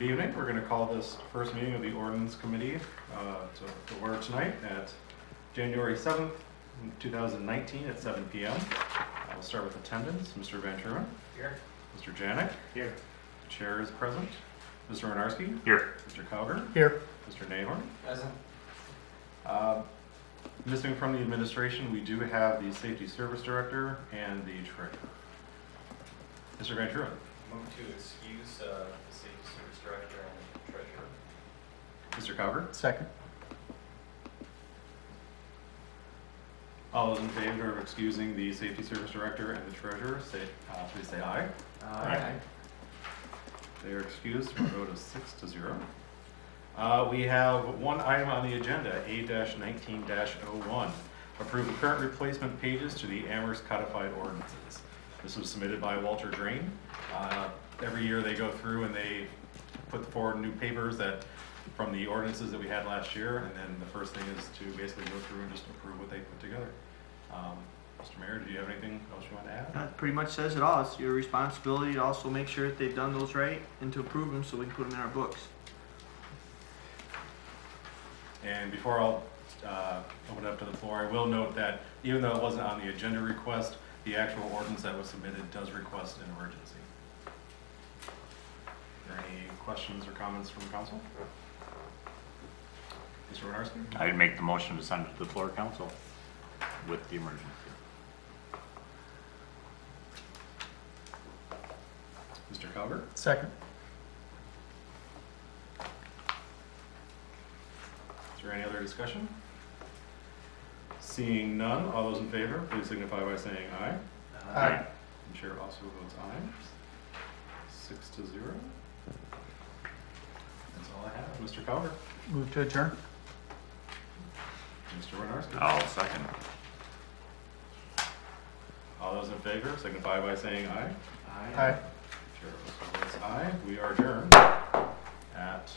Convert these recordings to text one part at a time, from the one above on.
Good evening. We're going to call this first meeting of the Ordinance Committee to order tonight at January 7th, 2019 at 7 p.m. We'll start with attendance. Mr. Van Truman. Here. Mr. Janik. Here. The chair is present. Mr. Winarski. Here. Mr. Cowger. Here. Mr. Nahorn. Present. Missing from the administration, we do have the Safety Service Director and the Treasurer. Mr. Van Truman. Move to excuse the Safety Service Director and Treasurer. Mr. Cowger. Second. All those in favor of excusing the Safety Service Director and the Treasurer, please say aye. Aye. They are excused for a vote of 6-0. We have one item on the agenda, A-19-01. Approve the current replacement pages to the Amherst codified ordinances. This was submitted by Walter Drain. Every year they go through and they put forward new papers from the ordinances that we had last year, and then the first thing is to basically go through and just approve what they put together. Mr. Mayor, do you have anything else you want to add? That pretty much says it all. It's your responsibility to also make sure that they've done those right and to approve them so we can put them in our books. And before I'll open it up to the floor, I will note that even though it wasn't on the agenda request, the actual ordinance that was submitted does request an emergency. Are there any questions or comments from the council? Mr. Winarski? I'd make the motion to send it to the floor council with the emergency. Mr. Cowger? Second. Is there any other discussion? Seeing none, all those in favor, please signify by saying aye. Aye. The chair also votes aye. 6-0. That's all I have. Mr. Cowger? Move to adjourn. Mr. Winarski? I'll second. All those in favor, signify by saying aye. Aye. Chair also votes aye. We are adjourned at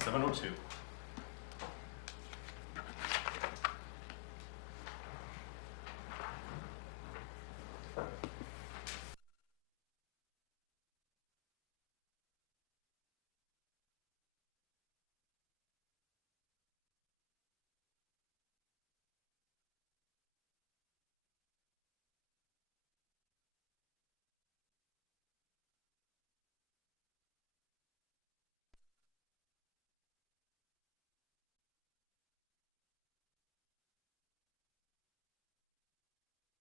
7:02.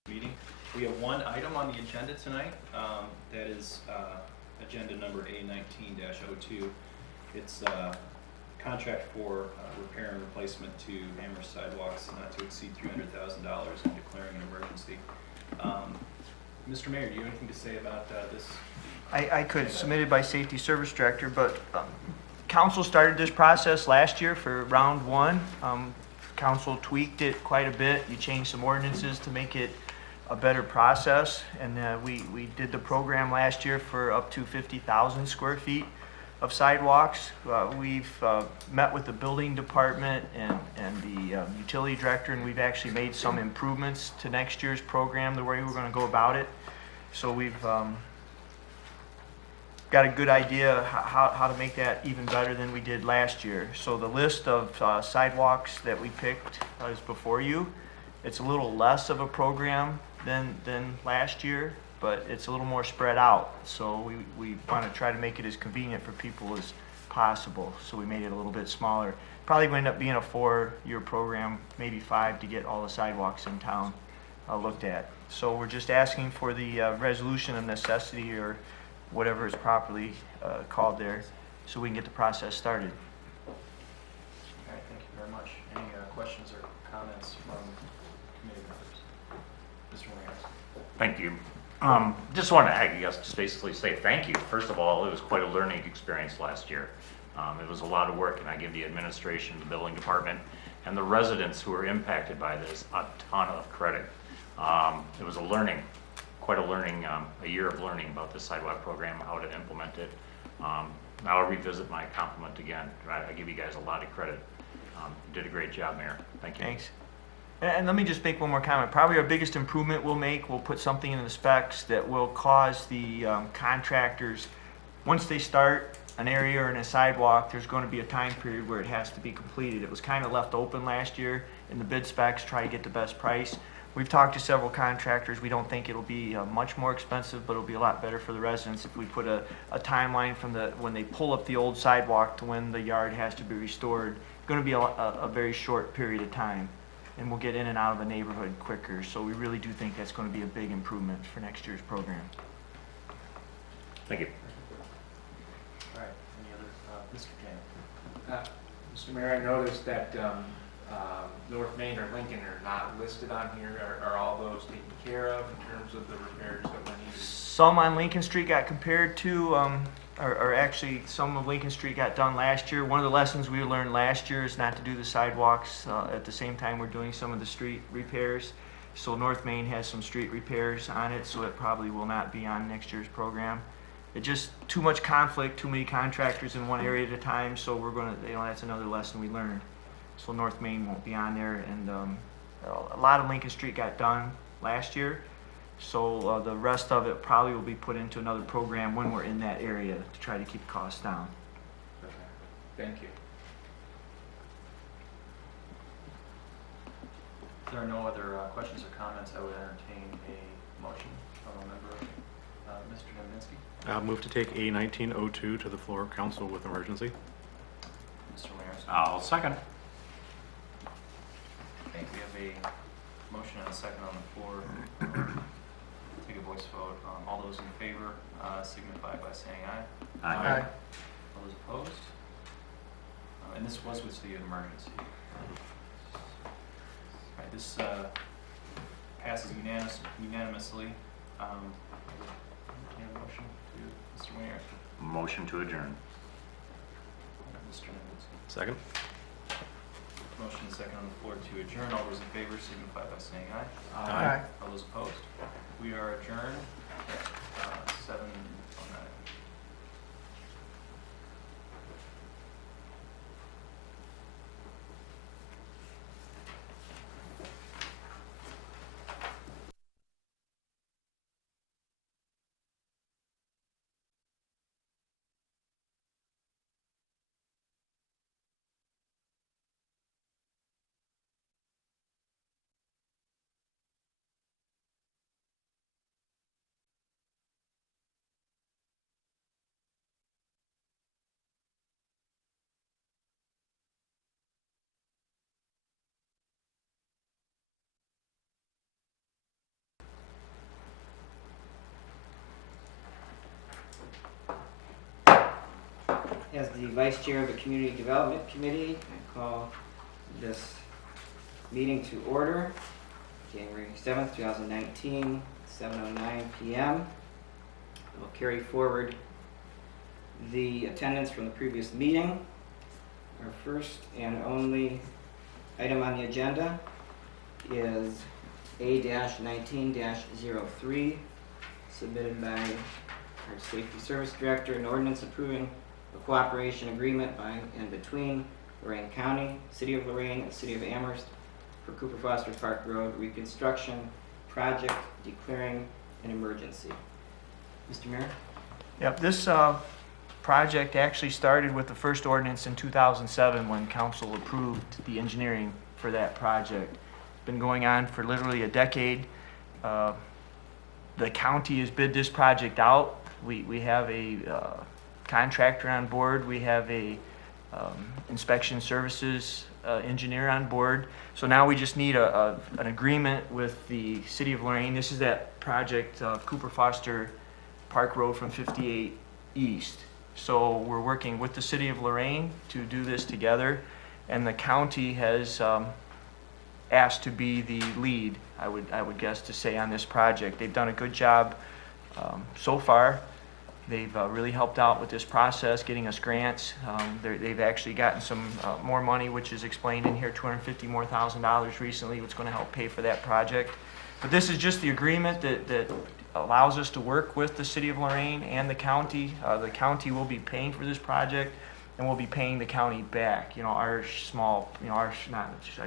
Meeting. We have one item on the agenda tonight. That is agenda number A-19-02. It's contract for repair and replacement to Amherst sidewalks not to exceed $300,000 and declaring an emergency. Mr. Mayor, do you have anything to say about this? I could, submitted by Safety Service Director, but council started this process last year for round one. Council tweaked it quite a bit. You changed some ordinances to make it a better process, and we did the program last year for up to 50,000 square feet of sidewalks. We've met with the building department and the utility director, and we've actually made some improvements to next year's program, the way we're going to go about it. So we've got a good idea how to make that even better than we did last year. So the list of sidewalks that we picked is before you. It's a little less of a program than last year, but it's a little more spread out. So we want to try to make it as convenient for people as possible. So we made it a little bit smaller. Probably going to end up being a 4-year program, maybe 5, to get all the sidewalks in town looked at. So we're just asking for the resolution of necessity, or whatever is properly called there, so we can get the process started. All right, thank you very much. Any questions or comments from committee members? Mr. Winarski? Thank you. Just wanted to, I guess, just basically say thank you. First of all, it was quite a learning experience last year. It was a lot of work, and I give the administration, the building department, and the residents who were impacted by this a ton of credit. It was quite a learning, a year of learning about the sidewalk program, how to implement it. Now I'll revisit my compliment again. I give you guys a lot of credit. You did a great job, Mayor. Thank you. Thanks. And let me just make one more comment. Probably our biggest improvement we'll put something in the specs that will cause the contractors once they start an area or in a sidewalk, there's going to be a time period where it has to be completed. It was kind of left open last year in the bid specs, try to get the best price. We've talked to several contractors. We don't think it'll be much more expensive, but it'll be a lot better for the residents if we put a timeline from when they pull up the old sidewalk to when the yard has to be restored. It's going to be a very short period of time, and we'll get in and out of the neighborhood quicker. So we really do think that's going to be a big improvement for next year's program. Thank you. All right, any other, Mr. Jan? Mr. Mayor, I noticed that North Main or Lincoln are not listed on here. Are all those taken care of in terms of the repairs that were needed? Some on Lincoln Street got compared to, or actually some of Lincoln Street got done last year. One of the lessons we learned last year is not to do the sidewalks at the same time we're doing some of the street repairs. So North Main has some street repairs on it, so it probably will not be on next year's program. It just too much conflict, too many contractors in one area at a time, so we're gonna, that's another lesson we learned. So North Main won't be on there, and a lot of Lincoln Street got done last year, so the rest of it probably will be put into another program when we're in that area to try to keep costs down. Okay. Thank you. If there are no other questions or comments, I would entertain a motion from a member, Mr. Dominski. Move to take A1902 to the floor of council with emergency. Mr. Mayor. I'll second. Okay, we have a motion and a second on the floor. Take a voice vote. All those in favor signify by saying aye. Aye. All those opposed? And this was with the emergency. All right, this passes unanimously. Any motion to Mr. Mayor? Motion to adjourn. Mr. Dominski. Second. Motion and second on the floor to adjourn. All those in favor signify by saying aye. Aye. All those opposed? We are adjourned at 7:09. As the Vice Chair of the Community Development Committee, I call this meeting to order, January 7th, 2019, 7:09 p.m. We'll carry forward the attendance from the previous meeting. Our first and only item on the agenda is A-19-03, submitted by our Safety Service Director, an ordinance approving a cooperation agreement by and between Lorraine County, City of Lorraine, and City of Amherst for Cooper Foster Park Road reconstruction project declaring an emergency. Mr. Mayor? Yep, this project actually started with the first ordinance in 2007 when council approved the engineering for that project. It's been going on for literally a decade. The county has bid this project out. We have a contractor on board. We have a inspection services engineer on board. So now we just need an agreement with the City of Lorraine. This is that project, Cooper Foster Park Road from 58 East. So we're working with the City of Lorraine to do this together, and the county has asked to be the lead, I would guess, to say, on this project. They've done a good job so far. They've really helped out with this process, getting us grants. They've actually gotten some more money, which is explained in here, $250,000 more recently, which is going to help pay for that project. But this is just the agreement that allows us to work with the City of Lorraine and the county. The county will be paying for this project, and we'll be paying the county back. You know, our small, I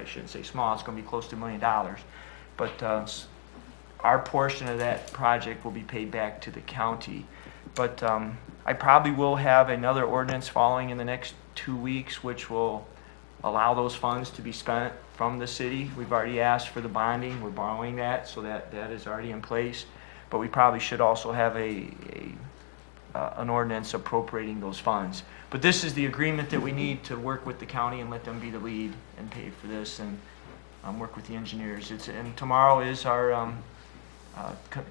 shouldn't say small, it's going to be close to $1 million. But our portion of that project will be paid back to the county. But I probably will have another ordinance following in the next 2 weeks, which will allow those funds to be spent from the city. We've already asked for the bonding, we're borrowing that, so that is already in place. But we probably should also have an ordinance appropriating those funds. But this is the agreement that we need to work with the county and let them be the lead and pay for this, and work with the engineers. And tomorrow is our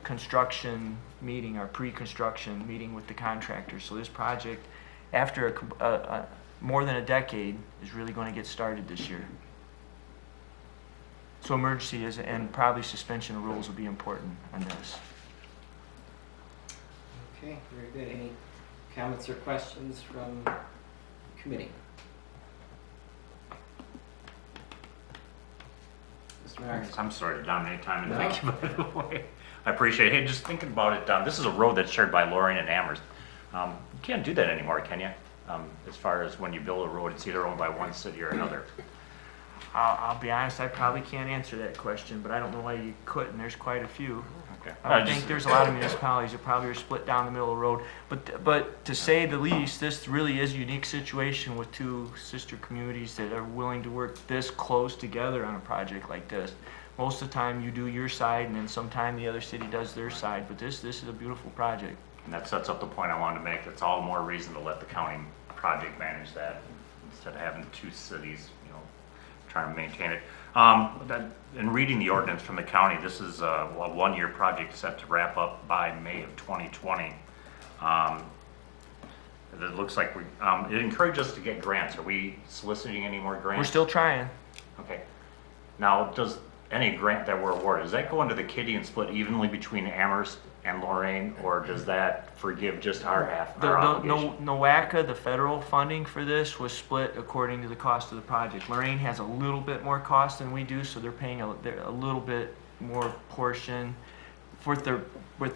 construction meeting, our pre-construction meeting with the contractors. So this project, after more than a decade, is really going to get started this year. So emergency is, and probably suspension of rules will be important on this. Okay, very good. Any comments or questions from committee? Mr. Myers? I'm sorry to dominate time, and No. thank you, by the way. I appreciate it. Hey, just thinking about it, this is a road that's shared by Lorraine and Amherst. You can't do that anymore, can you? As far as when you build a road, it's either owned by one city or another. I'll be honest, I probably can't answer that question, but I don't know why you couldn't. There's quite a few. Okay. I don't think there's a lot of municipalities that probably are split down the middle of the road. But to say the least, this really is a unique situation with two sister communities that are willing to work this close together on a project like this. Most of the time you do your side, and then sometime the other city does their side, but this is a beautiful project. And that sets up the point I wanted to make. It's all the more reason to let the county project manage that instead of having two cities, trying to maintain it. In reading the ordinance from the county, this is a one-year project set to wrap up by May of 2020. It looks like it encouraged us to get grants. Are we soliciting any more grants? We're still trying. Okay. Now, does any grant that we're awarded, does that go into the kitty and split evenly between Amherst and Lorraine, or does that forgive just our half, our obligation? NOACA, the federal funding for this, was split according to the cost of the project. Lorraine has a little bit more cost than we do, so they're paying a little bit more portion with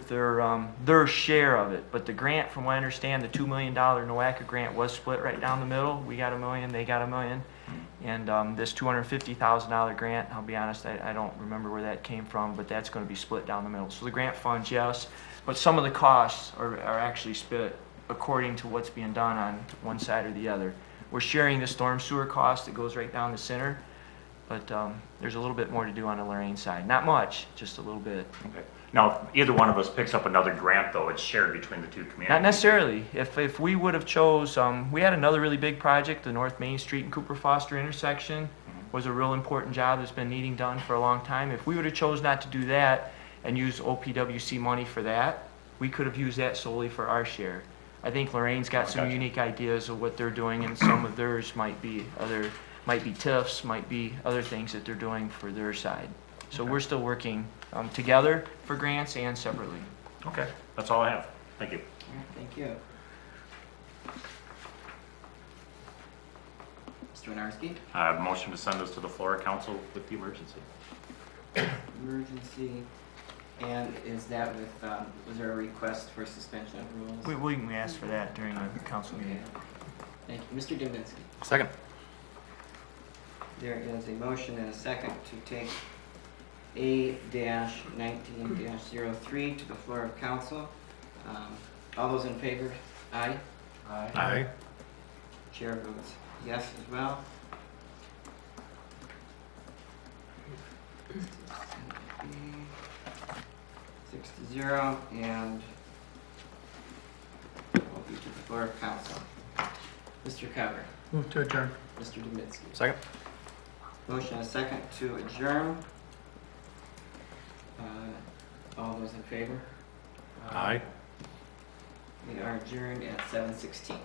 their share of it. But the grant, from what I understand, the $2 million NOACA grant was split right down the middle. We got $1 million, they got $1 million. And this $250,000 grant, I'll be honest, I don't remember where that came from, but that's going to be split down the middle. So the grant funds, yes, but some of the costs are actually split according to what's being done on one side or the other. We're sharing the storm sewer cost that goes right down the center, but there's a little bit more to do on the Lorraine side. Not much, just a little bit. Okay. Now, if either one of us picks up another grant, though, it's shared between the two communities? Not necessarily. If we would have chose, we had another really big project, the North Main Street and Cooper Foster intersection was a real important job that's been needing done for a long time. If we would have chose not to do that and use OPWC money for that, we could have used that solely for our share. I think Lorraine's got some unique ideas of what they're doing, and some of theirs might be TIFs, might be other things that they're doing for their side. So we're still working together for grants and separately. Okay, that's all I have. Thank you. All right, thank you. Mr. Winarski? I have a motion to send this to the floor of council with the emergency. Emergency, and is that with, was there a request for suspension of rules? We can ask for that during the council meeting. Thank you. Mr. Dubinsky? Second. There is a motion and a second to take A-19-03 to the floor of council. All those in favor? Aye. Aye. Chair votes yes as well. 6-0, and will be to the floor of council. Mr. Cover? Move to adjourn. Mr. Dubinsky? Second. Motion and a second to adjourn. All those in favor? Aye. We are adjourned at 7:16.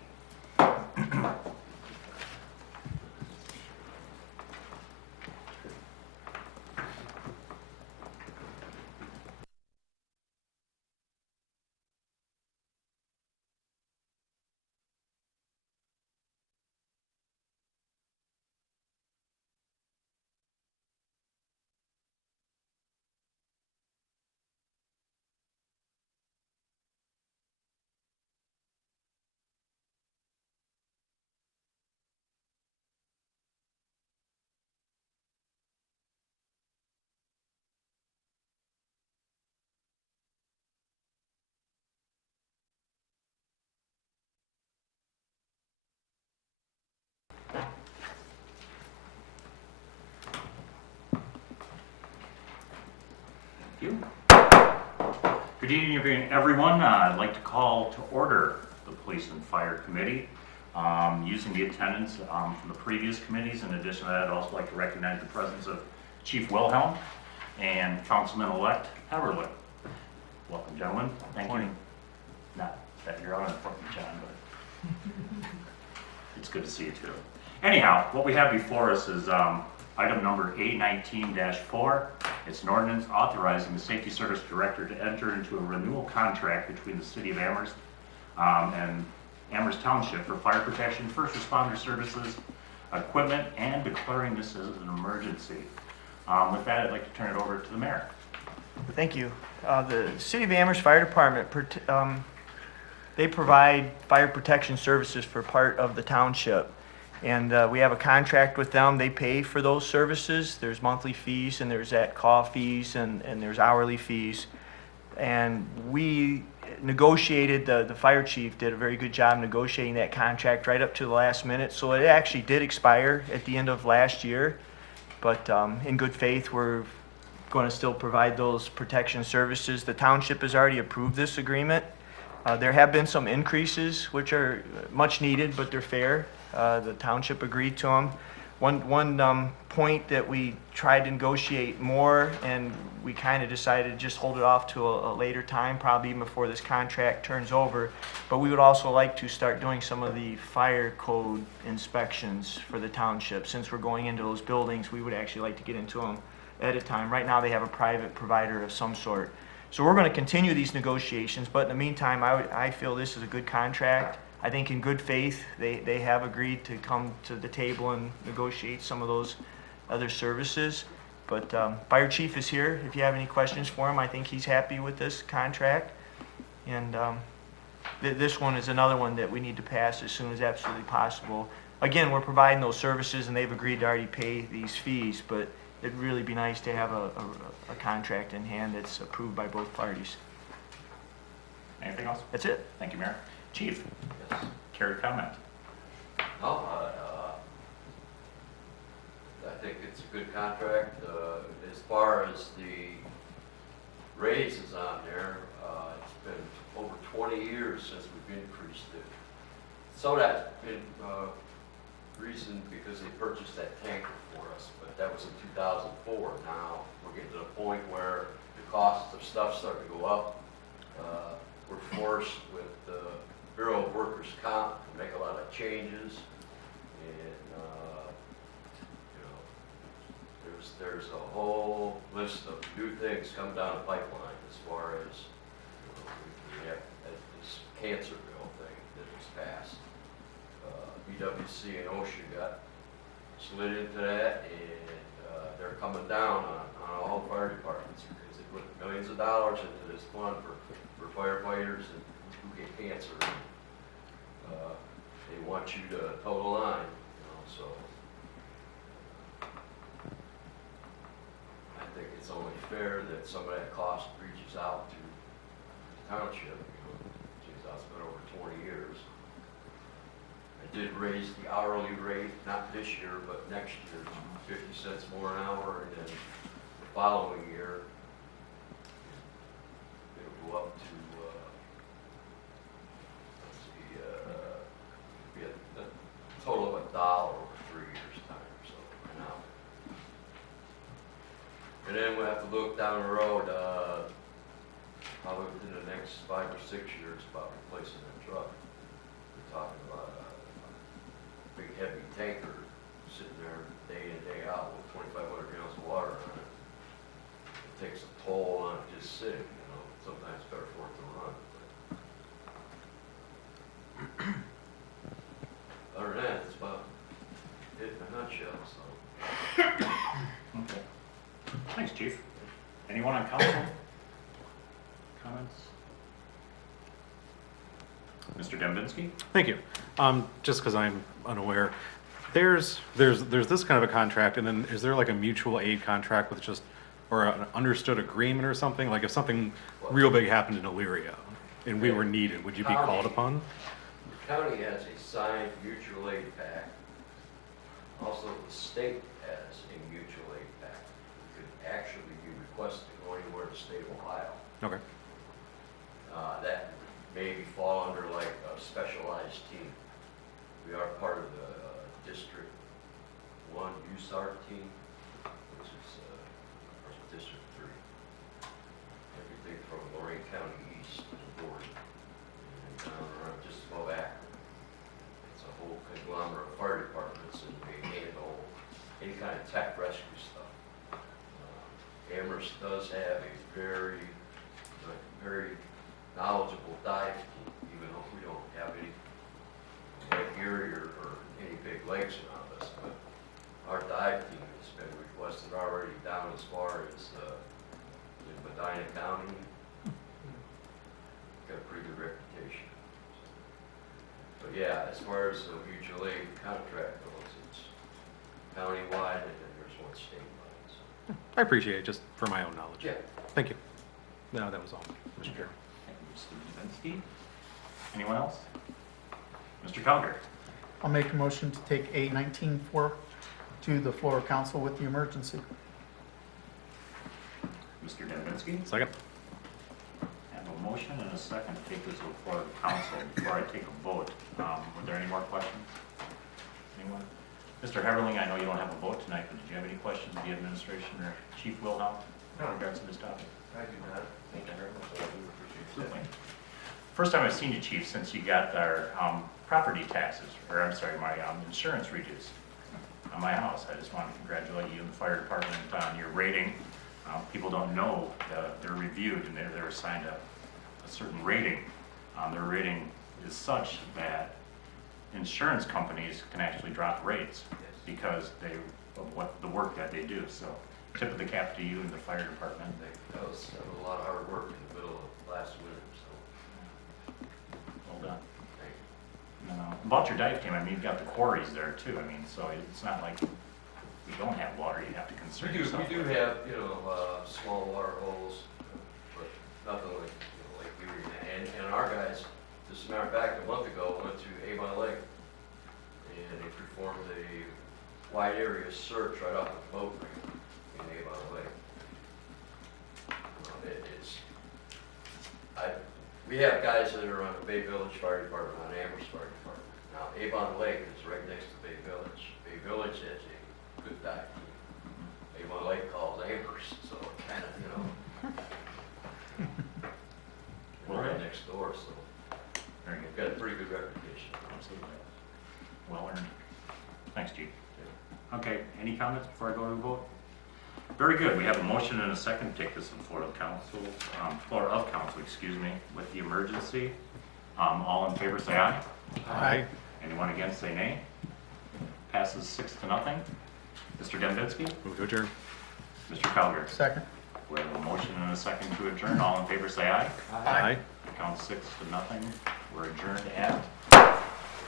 you. Good evening, everyone. I'd like to call to order the Police and Fire Committee. Using the attendance from the previous committees. In addition to that, I'd also like to recognize the presence of Chief Wilhelm and Councilman-elect Everly. Welcome, gentlemen. Thank you. Not that you're on important, John, but it's good to see you too. Anyhow, what we have before us is item number A19-4. It's an ordinance authorizing the Safety Service Director to enter into a renewal contract between the City of Amherst and Amherst Township for fire protection, first responder services, equipment, and declaring this as an emergency. With that, I'd like to turn it over to the mayor. Thank you. The City of Amherst Fire Department, they provide fire protection services for part of the township. And we have a contract with them. They pay for those services. There's monthly fees, and there's at-call fees, and there's hourly fees. And we negotiated, the fire chief did a very good job negotiating that contract right up to the last minute. So it actually did expire at the end of last year. But in good faith, we're going to still provide those protection services. The township has already approved this agreement. There have been some increases, which are much needed, but they're fair. The township agreed to them. One point that we tried to negotiate more, and we kind of decided to just hold it off to a later time, probably even before this contract turns over. But we would also like to start doing some of the fire code inspections for the township. Since we're going into those buildings, we would actually like to get into them at a time. Right now, they have a private provider of some sort. So we're going to continue these negotiations, but in the meantime, I feel this is a good contract. I think in good faith, they have agreed to come to the table and negotiate some of those other services. But Fire Chief is here. If you have any questions for him, I think he's happy with this contract. And this one is another one that we need to pass as soon as absolutely possible. Again, we're providing those services, and they've agreed to already pay these fees, but it'd really be nice to have a contract in hand that's approved by both parties. Anything else? That's it. Thank you, Mayor. Chief, Yes. care to comment? No, I think it's a good contract. As far as the raises on there, it's been over 20 years since we've increased it. Some of that's been reason because they purchased that tanker for us, but that was in 2004. Now we're getting to the point where the costs of stuff start to go up. We're forced with the Bureau of Workers' Comp to make a lot of changes, and you know, there's a whole list of new things coming down the pipeline as far as, you know, we have this cancer bill thing that was passed. EWC and OSHA got slid into that, and they're coming down on all fire departments because they put millions of dollars into this fund for firefighters and who get cancer. They want you to toe the line, you know, so I think it's only fair that some of that cost reaches out to the township. You know, geez, it's been over 20 years. I did raise the hourly rate, not this year, but next year, 50 cents more an hour, and then the following year, it'll go up to, let's see, be a total of $1 over 3 years' time or so, right now. And then we'll have to look down the road, probably within the next 5 or 6 years, about replacing that truck. We're talking about a big heavy tanker sitting there day in, day out with 2,500 gallons of water on it. It takes a toll on it just sitting, you know, sometimes it's better for it to run. But other than that, it's about it in a nutshell, so. Okay. Thanks, Chief. Anyone on council? Comments? Mr. Dembinski? Thank you. Just because I'm unaware, there's this kind of a contract, and then is there like a mutual aid contract with just, or an understood agreement or something? Like if something real big happened in Elyria and we were needed, would you be called upon? The county has a signed mutual aid pact. Also, the state has a mutual aid pact. You could actually be requested to go anywhere the state Okay. That maybe fall under like a specialized team. We are part of the District 1 USART team, which is District 3. Everything from Lorraine County East to the board, and down around just above Akron. It's a whole conglomerate of fire departments, and they handle any kind of tech rescue stuff. Amherst does have a very knowledgeable dive team, even though we don't have any Lake Erie or any big lakes around us. But our dive team has been requested already down as far as in Medina County. Got a pretty good reputation. But yeah, as far as the mutual aid contract goes, it's countywide and then there's one statewide. So. I appreciate it, just for my own knowledge. Yeah. Thank you. No, that was all, Mr. Chair. Thank you, Mr. Dubinsky. Anyone else? Mr. Calgar? I'll make a motion to take A19-4 to the floor of council with the emergency. Mr. Dubinsky? Second? I have a motion and a second to take this to the floor of council. Before I take a vote, were there any more questions? Anyone? Mr. Heverling, I know you don't have a vote tonight, but did you have any questions of the administration or Chief Wilhelm in regards to this topic? I do not. Thank you very much. I do appreciate it. Certainly. First time I've seen you, Chief, since you got our property taxes, or I'm sorry, my insurance reduced on my house. I just want to congratulate you and the fire department on your rating. People don't know that they're reviewed and they're assigned a certain rating. Their rating is such that insurance companies can actually drop rates because of what the work that they do. So tip of the cap to you and the fire department. That was a lot of hard work in the middle of last winter, so Well done. thank you. About your dive team, I mean, you've got the quarries there too. I mean, so it's not like we don't have water. You have to concern yourself. We do with. have, small water holes, but nothing like, like we were, and our guys, just a matter of fact, a month ago, went to Avon Lake, and they performed a wide area search right off the boat ramp in Avon Lake. We have guys that are on the Bay Village Fire Department, on Amherst Fire Department. Now, Avon Lake is right next to Bay Village. Bay Village has a good dive team. Avon Lake calls Amherst, so it kind of, we're right next door, so Very we've good. got a pretty good reputation. Absolutely. Well earned. Thanks, Chief. Okay, any comments before I go to the vote? Very good. We have a motion and a second to take this to the floor of council, excuse me, with the emergency. All in favor say aye. Aye. Anyone against say nay. Passes 6-0. Mr. Dembitsky? Move to adjourn. Mr. Calgar? Second. We have a motion and a second to adjourn. All in favor say aye. Aye. Count 6-0. We're adjourned at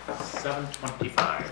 7:25.